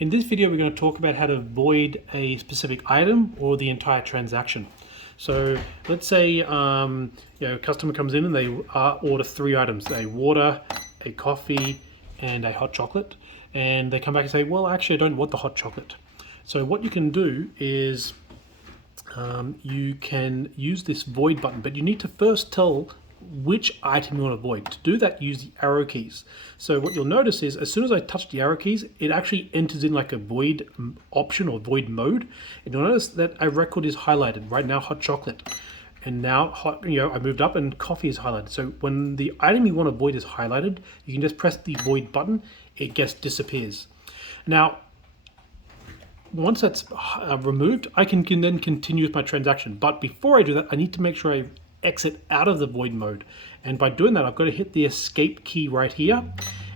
In this video, we're going to talk about how to void a specific item or the entire transaction. So let's say a customer comes in and they order 3 items: a water, a coffee, and a hot chocolate. And they come back and say, well, actually, I don't want the hot chocolate. So what you can do is you can use this void button, but you need to first tell which item you want to void. To do that, use the arrow keys. So what you'll notice is as soon as I touch the arrow keys, it actually enters in like a void option or void mode. And you'll notice that a record is highlighted. Right now, hot chocolate. And now I moved up and coffee is highlighted. So when the item you want to void is highlighted, you can just press the void button, it just disappears. Now, once that's removed, I can then continue with my transaction. But before I do that, I need to make sure I exit out of the void mode. And by doing that, I've got to hit the escape key right here.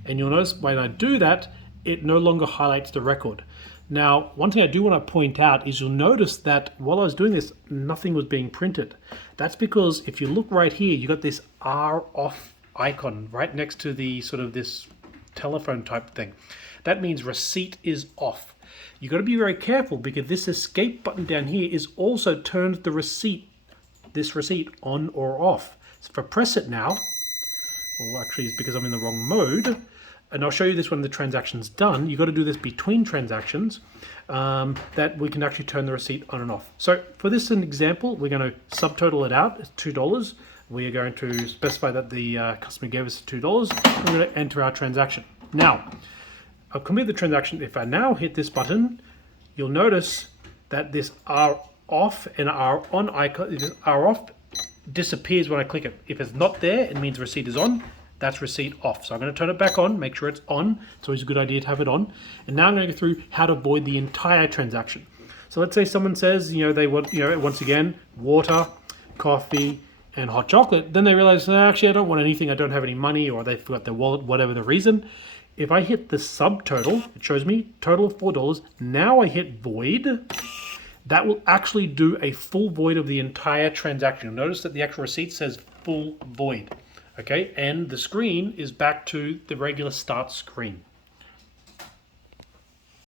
And you'll notice when I do that, it no longer highlights the record. Now, one thing I do want to point out is you'll notice that while I was doing this, nothing was being printed. That's because if you look right here, you got this R off icon right next to the sort of this telephone type thing. That means receipt is off. You've got to be very careful because this escape button down here is also turned this receipt on or off. So if I press it now, well, actually it's because I'm in the wrong mode, and I'll show you this when the transaction's done. You've got to do this between transactions, that we can actually turn the receipt on and off. So for this an example, we're going to subtotal it out. It's $2. We are going to specify that the customer gave us $2. We're going to enter our transaction. Now, I've completed the transaction. If I now hit this button, you'll notice that this R off and R on icon, R off disappears when I click it. If it's not there, it means receipt is on. That's receipt off. So I'm going to turn it back on, make sure it's on. It's always a good idea to have it on. And now I'm going to go through how to void the entire transaction. So let's say someone says, they want, once again, water, coffee, and hot chocolate. Then they realize, actually, I don't want anything. I don't have any money, or they forgot their wallet, whatever the reason. If I hit the subtotal, it shows me total of $4. Now I hit void. That will actually do a full void of the entire transaction. You'll notice that the actual receipt says full void. Okay, and the screen is back to the regular start screen.